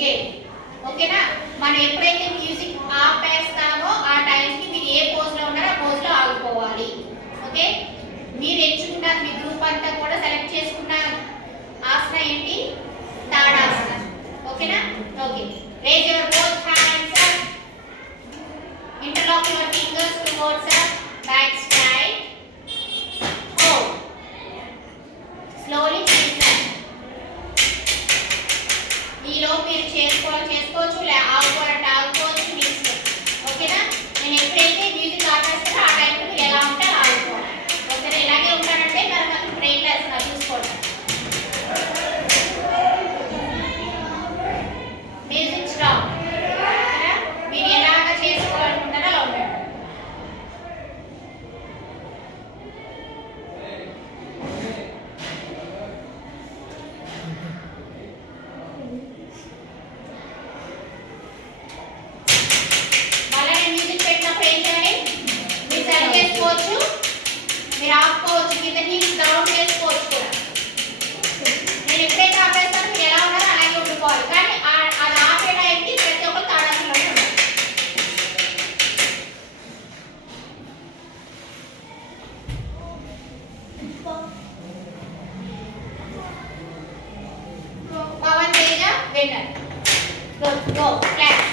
స్కేల్. ఓకేనా? మనం ఎప్పుడైతే మ్యూజిక్ ఆపేస్తామో ఆ టైంకి మీరు ఏ పోజ్లో ఉన్నారో ఆ పోజ్లో ఆగిపోవాలి. ఓకే? మీరు ఎంచుకున్నారు, మీ గ్రూప్ అంతా కూడా సెలెక్ట్ చేసుకున్న ఆసన ఏంటి? తాడాసన. ఓకేనా? Okay. Raise your both hands up. Interlock your fingers towards up. Back straight. Hold. Slowly release. ఈలో మీరు చేసుకోవచ్చు, ఆగుకోవాలంటే ఆగుకోవచ్చు, మీ ఇష్టం. ఓకేనా? నేను ఎప్పుడైతే మ్యూజిక్ ఆపేస్తానో ఆ టైంలో మీరు ఎలా ఉంటే అలా ఆడుకోవాలి. ఓకేనా? ఇలాగే ఉంటానంటే మరి మాకు బ్రెయిన్ వేస్తున్నా చూసుకోండి. Music stop. ఓకేనా? మీరు ఎలాగ చేసుకోవాలనుకుంటారో అలా ఉండండి. మీరు ఆపుకోవచ్చు, కింద హీల్స్ డౌన్ చేసుకోవచ్చు కూడా. నేను ఎప్పుడైతే ఆపేస్తానో మీరు ఎలా ఉన్నారో అలాగే ఉండిపోవాలి. కానీ అది ఆపే టైంకి ప్రతి ఒక్కరు తాడాసనలోనే ఉండాలి. Pavan Teja winner. Go class.